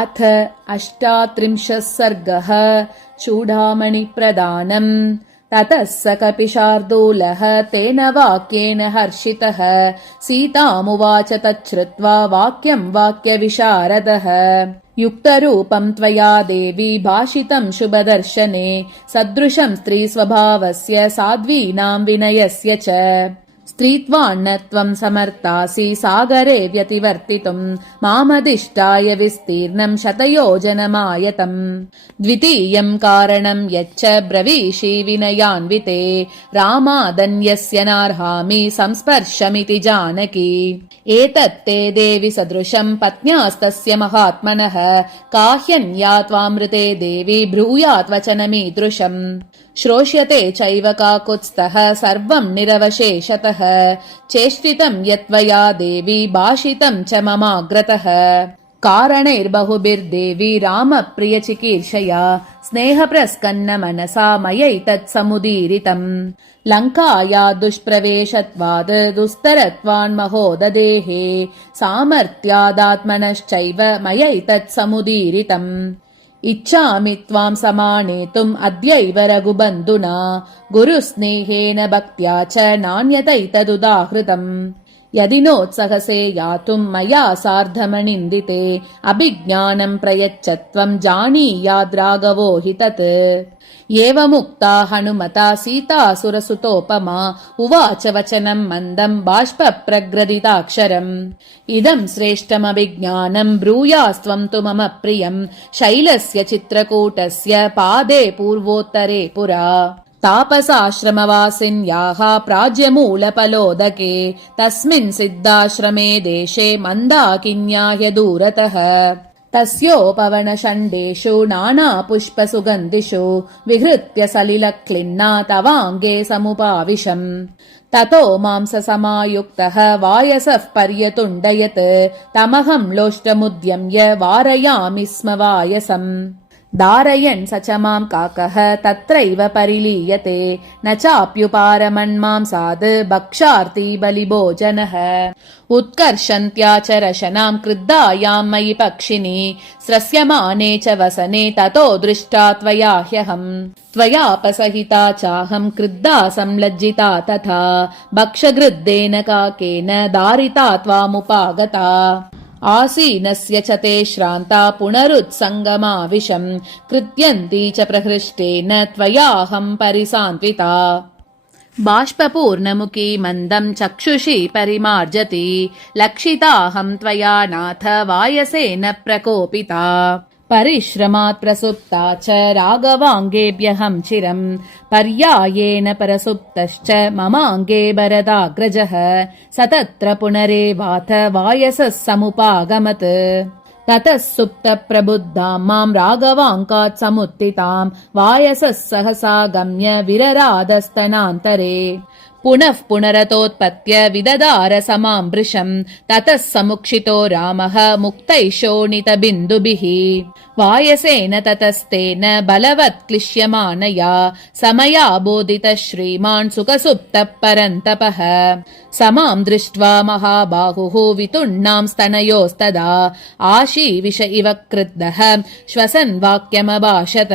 अथ 38 सर्गः चूडामणिप्रदानम्। ततः स कपिशार्दूलः तेन वाक्येन हर्षितः सीतामुवाच तच्छ्रुत्वा वाक्यं वाक्यविशारदः। युक्तरूपं त्वया देवी भाषितं शुभदर्शने सदृशं स्त्रीस्वभावस्य साध्वीनां विनयस्य च। स्त्रीत्वान्न त्वं समर्थासि सागरे व्यतिवर्तितुम् मामधिष्ठाय विस्तीर्णं शतयोजनमायतम्। द्वितीयं कारणं यच्च ब्रवीषि विनयान्विते रामादन्यस्य नार्हामि संस्पर्शमिति जानकी। एतत्ते देवि सदृशं पत्न्यास्तस्य महात्मनः काह्यन्या त्वामृते देवि ब्रूयात् वचनमीदृशम्। श्रोष्यते चैव काकुत्स्थः सर्वं निरवशेषतः चेष्टितं यत्त्वया देवी भाषितं च ममाग्रतः। कारणैर्बहुभिर्देवी रामप्रियचिकीर्षया स्नेहप्रस्कन्न मनसा मयैतत्समुदीरितम्। लङ्काया दुष्प्रवेशत्वाद् दुस्तरत्वान्महोददेः सामर्थ्यादात्मनश्चैव मयैतत्समुदीरितम्। इच्छामि त्वां समानेतुम् अद्यैव रघुबन्धुना गुरुस्नेहेन भक्त्या च नान्यतैतदुदाहृतम्। यदि नोत्सहसे यातुम् मया सार्धमनिन्दिते अभिज्ञानं प्रयच्छ त्वं जानीयाद्राघवो हि तत्। एवमुक्ता हनुमता सीता सुरसुतोपमा उवाच वचनं मन्दं बाष्पप्रग्रदिताक्षरम्। इदं श्रेष्ठमभिज्ञानं ब्रूयास्त्वं तु मम प्रियं शैलस्य चित्रकूटस्य पादे पूर्वोत्तरे पुरा। तापसाश्रमवासिन्याः प्राज्यमूलपलोदके तस्मिन् सिद्धाश्रमे देशे मन्दाकिन्याय दूरतः। तस्योपवनषण्डेषु नानापुष्पसुगन्धिषु विहृत्य सलिलक्लिन्ना तवाङ्गे समुपाविशम्। ततो मांससमायुक्तः वायसः पर्यतुण्डयत् तमहं लोष्टमुद्यम्य वारयामि स्म वायसम्। धारयन् स च मां काकः तत्रैव परिलीयते न चाप्युपारमन्मांसाद् भक्षार्ती बलिभोजनः। उत्कर्षन्त्याचरशनां क्रुद्धायां मयि पक्षिणी स्रस्यमाने च वसने ततो दृष्टा त्वया ह्यहम्। त्वयापसहिता चाहं क्रुद्धा संलज्जिता तथा भक्षगृद्धेन काकेन दारिता त्वामुपागता। आसीनस्य च ते श्रान्ता पुनरुत्सङ्गमाविशम् कृत्यन्ती च प्रहृष्टेन त्वयाहं परिसान्त्विता। बाष्पपूर्णमुखी मन्दं चक्षुषी परिमार्जति लक्षिताहं त्वया नाथ वायसेन प्रकोपिता। परिश्रमात् प्रसुप्ता च राघवाङ्गेभ्यहं चिरम् पर्यायेण परसुप्तश्च ममाङ्गे भरदाग्रजः स तत्र पुनरेवाथ वायसः समुपागमत्। ततः सुप्तप्रबुद्धां मां राघवाङ्कात् समुत्थितां वायसः सहसा गम्य विररादस्तनान्तरे। पुनः पुनरतोत्पत्य विददार समां वृषम् ततः समुक्षितो रामः मुक्तैः शोणितबिन्दुभिः। वायसेन ततस्तेन बलवत् क्लिश्यमानया समया बोधितः श्रीमान् सुखसुप्तः परन्तपः। समां दृष्ट्वा महाबाहुः वितुण्णां स्तनयोस्तदा आशीविष इव क्रुद्धः श्वसन् वाक्यमभाषत।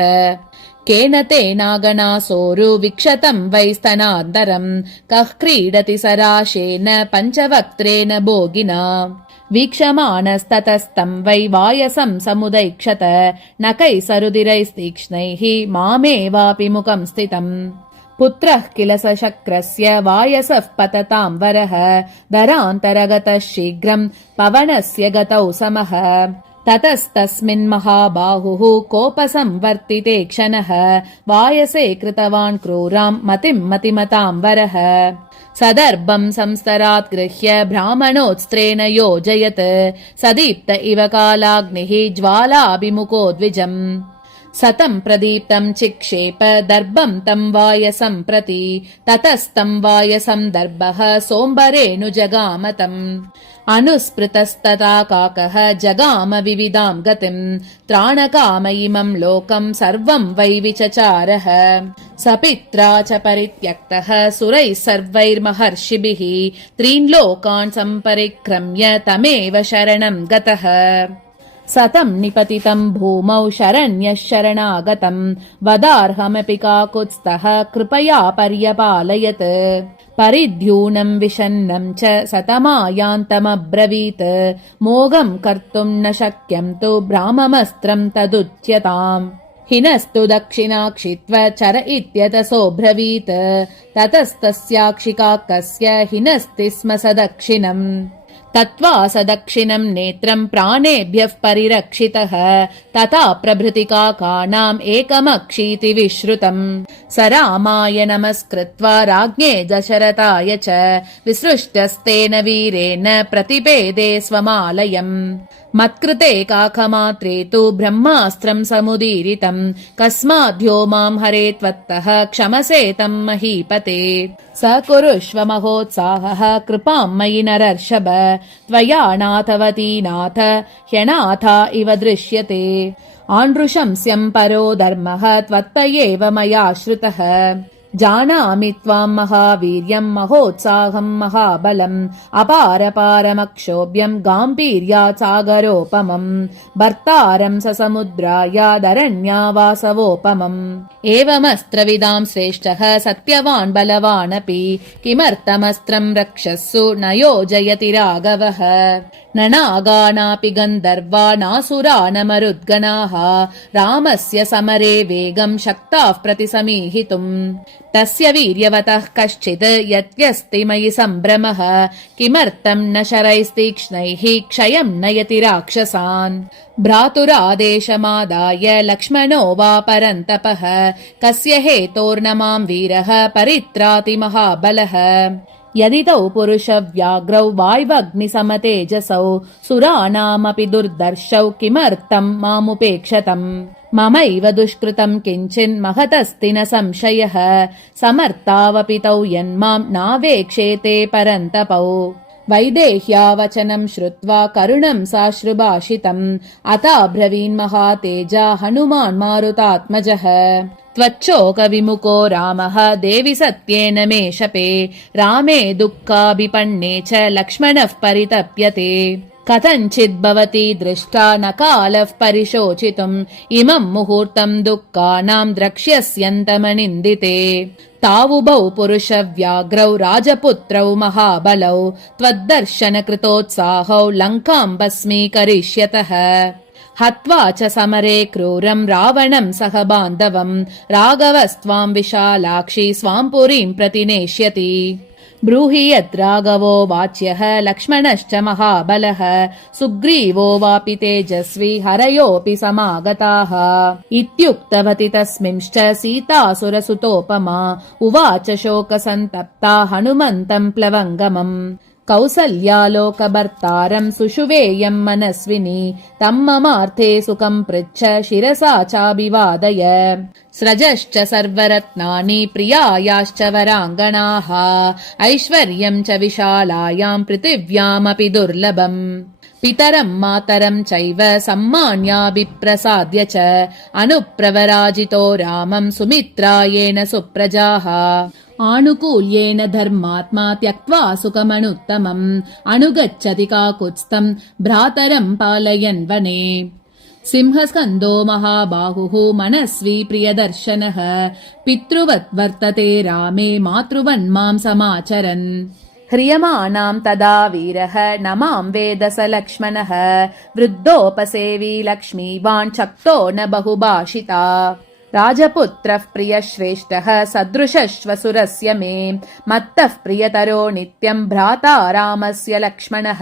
केन तेनागणासोरु विक्षतं वै स्तनान्तरम् कः क्रीडति सराशेन पञ्चवक्त्रेण भोगिना। वीक्षमाणस्ततस्तं वै वायसं समुदैक्षत नखैः सरुधिरैस्तीक्ष्णैः मामेवापि मुखं स्थितम्। पुत्रः किल स शक्रस्य वायसः पततां वरः दरान्तरगतः शीघ्रं पवनस्य गतौ समः। ततस्तस्मिन् महाबाहुः कोपसंवर्तिते क्षणः वायसे कृतवान् क्रूरां मतिं मतिमतां वरः। सदर्भं संस्तरात् गृह्य ब्राह्मणोत्स्त्रेण योजयत् सदीप्त इव कालाग्निः ज्वालाभिमुखो द्विजम्। सतं प्रदीप्तं चिक्षेप दर्भं तं वायसं प्रति ततस्तं वायसं दर्भः सोऽम्बरेणु जगामतम्। अनुस्मृतस्तथा काकः जगाम विविधां गतिम् त्राणकाम इमं लोकं सर्वं वै विचचारः। सपित्रा च परित्यक्तः सुरैः सर्वैर्महर्षिभिः त्रीन् लोकान् सम्परिक्रम्य तमेव शरणं गतः। सतं निपतितं भूमौ शरण्यः शरणागतं वदार्हमपि काकुत्स्थः कृपया पर्यपालयत् परिद्यूनं विषन्नं च सतमायान्तमब्रवीत् मोघं कर्तुं न शक्यं तु भ्राममस्त्रं तदुच्यताम् हिनस्तु दक्षिणाक्षित्व चर इत्यतसोऽब्रवीत् ततस्तस्याक्षिकाकस्य हिनस्ति स्म स दक्षिणम् तत्त्वा स दक्षिणम् नेत्रम् प्राणेभ्यः परिरक्षितः तथा प्रभृतिकाकानाम् एकमक्षीति विश्रुतम् स रामाय नमस्कृत्वा राज्ञे दशरथाय च विसृष्टस्तेन वीरेण प्रतिपेदे स्वमालयम् मत्कृते काकमात्रे तु ब्रह्मास्त्रम् समुदीरितम् कस्माद्यो माम् हरे त्वत्तः क्षमसे तम् महीपते स कुरुष्व महोत्साहः कृपाम् मयि नरर्षभ त्वया नाथवती नाथ ह्यनाथा इव दृश्यते आनृशंस्यम् परो धर्मः त्वत्त एव मया श्रुतः जानामि त्वाम् महावीर्यम् महोत्साहम् महाबलम् अपारपारमक्षोभ्यम् गाम्भीर्यात् सागरोपमम् भर्तारम् ससमुद्रायादरण्यावासवोपमम् एवमस्त्रविदाम् श्रेष्ठः सत्यवान् बलवानपि किमर्थमस्त्रम् रक्षस्सु न योजयति राघवः न नागानापि गन्धर्वा नासुरा न मरुद्गणाः रामस्य समरे वेगम् शक्ताः प्रतिसमीहितुम् तस्य वीर्यवतः कश्चित् यत्यस्ति मयि सम्भ्रमः किमर्थम् न शरैस्तीक्ष्णैः क्षयम् नयति राक्षसान् भ्रातुरादेशमादाय लक्ष्मणो वा परन्तपः कस्य हेतोर्न माम् वीरः परित्राति महाबलः यदि तौ पुरुषव्याघ्रौ वाय्वग्निसमतेजसौ सुराणामपि दुर्दर्शौ किमर्थम् मामुपेक्षतम् ममैव दुष्कृतम् किञ्चिन्महतस्ति न संशयः समर्थावपि तौ यन्माम् नावेक्षेते परन्तपौ वैदेह्या वचनम् श्रुत्वा करुणम् साश्रुभाषितम् अताब्रवीन्महातेजा हनुमान् मारुतात्मजः त्वच्चोकविमुखो रामः देवि सत्येन मे शपे रामे दुःखाभिपन्ने च लक्ष्मणः परितप्यते कथञ्चिद्भवती दृष्टा न कालः परिशोचितुम् इमम् मुहूर्तम् दुःखानाम् द्रक्ष्यस्यन्तमनिन्दिते तावुभौ पुरुषव्याघ्रौ राजपुत्रौ महाबलौ त्वद्दर्शनकृतोत्साहौ लङ्काम् भस्मीकरिष्यतः हत्वा च समरे क्रूरम् रावणम् सह बान्धवम् राघवस्त्वाम् विशालाक्षि स्वाम् पुरीम् प्रति नेष्यति ब्रूहि यत् राघवो वाच्यः लक्ष्मणश्च महाबलः सुग्रीवो वापि तेजस्वी हरयोऽपि समागताः इत्युक्तवती तस्मिंश्च सीतासुरसुतोपमा उवाच शोकसन्तप्ता हनुमन्तम् प्लवङ्गमम् कौसल्यालोकभर्तारम् सुषुवेयम् मनस्विनी तम् ममार्थे सुखम् पृच्छ शिरसा चाभिवादय स्रजश्च सर्वरत्नानि प्रियायाश्च वराङ्गणाः ऐश्वर्यम् च विशालायाम् पृथिव्यामपि दुर्लभम् पितरम् मातरम् चैव सम्मान्याभिप्रसाद्य च अनुप्रवराजितो रामम् सुमित्रायेण सुप्रजाः आनुकूल्येन धर्मात्मा त्यक्त्वा सुखमनुत्तमम् अनुगच्छति काकुत्स्थम् भ्रातरम् पालयन् वने सिंहस्कन्दो महाबाहुः मनस्वी प्रियदर्शनः पितृवत् वर्तते रामे मातृवन्माम् समाचरन् ह्रियमाणाम् तदा वीरः न माम् वेद स लक्ष्मणः वृद्धोपसेवी लक्ष्मीवान् शक्तो न बहुभाषिता राजपुत्रः प्रियश्रेष्ठः सदृशश्वसुरस्य मे मत्तः प्रियतरो नित्यम् भ्राता रामस्य लक्ष्मणः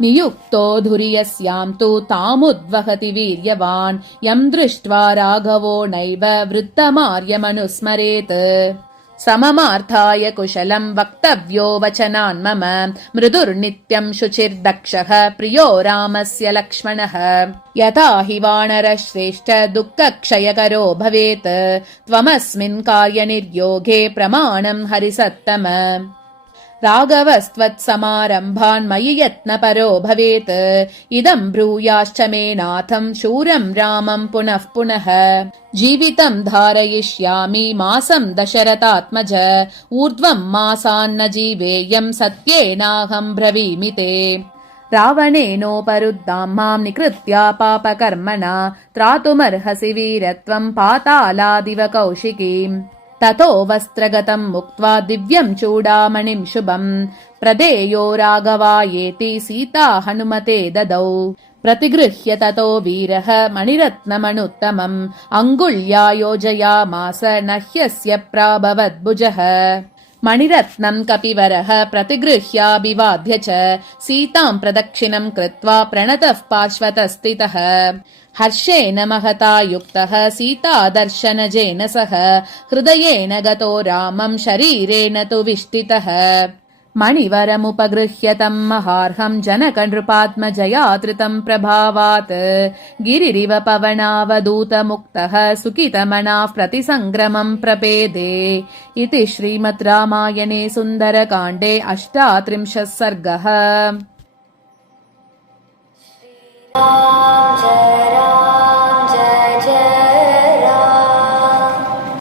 नियुक्तो धुर्यस्याम् तु तामुद्वहति वीर्यवान् यम् दृष्ट्वा राघवो नैव वृत्तमार्यमनुस्मरेत् सममार्थाय कुशलम् वक्तव्यो वचनान् मम मृदुर्नित्यम् शुचिर्दक्षः प्रियो रामस्य लक्ष्मणः यथा हि वानरः श्रेष्ठ दुःखक्षयकरो भवेत् त्वमस्मिन् कार्यनिर्योगे प्रमाणम् हरिसत्तम राघवस्त्वत्समारम्भान् मयि यत्नपरो भवेत् इदम् ब्रूयाश्च मे नाथम् शूरम् रामम् पुनः पुनः जीवितम् धारयिष्यामि मासम् दशरथात्मज ऊर्ध्वम् मासान्न जीवेयम् सत्येनाहम् ब्रवीमि ते रावणेनोपरुद्धां मां निकृत्या पापकर्मणा त्रातुमर्हसि वीरत्वं पातालादिव कौशिकीम् ततो वस्त्रगतम् मुक्त्वा दिव्यम् चूडामणिम् शुभम् प्रदेयो राघवायेति सीता हनुमते ददौ प्रतिगृह्य ततो वीरः मणिरत्नमणुत्तमम् अङ्गुल्या योजयामास न ह्यस्य प्राभवद्भुजः मणिरत्नम् कपिवरः प्रतिगृह्याभिवाद्य च सीताम् प्रदक्षिणम् कृत्वा प्रणतः पार्श्वतस्थितः हर्षेण महता युक्तः सीतादर्शनजेन सह हृदयेन गतो रामम् शरीरेण तु विष्टितः मणिवरमुपगृह्य तम् महार्हम् जनकनृपात्मजया धृतम् प्रभावात् गिरिरिव पवनावधूतमुक्तः सुखितमनाः प्रतिसङ्ग्रमम् प्रपेदे इति श्रीमद् रामायणे सुन्दरकाण्डे 38 सर्गः।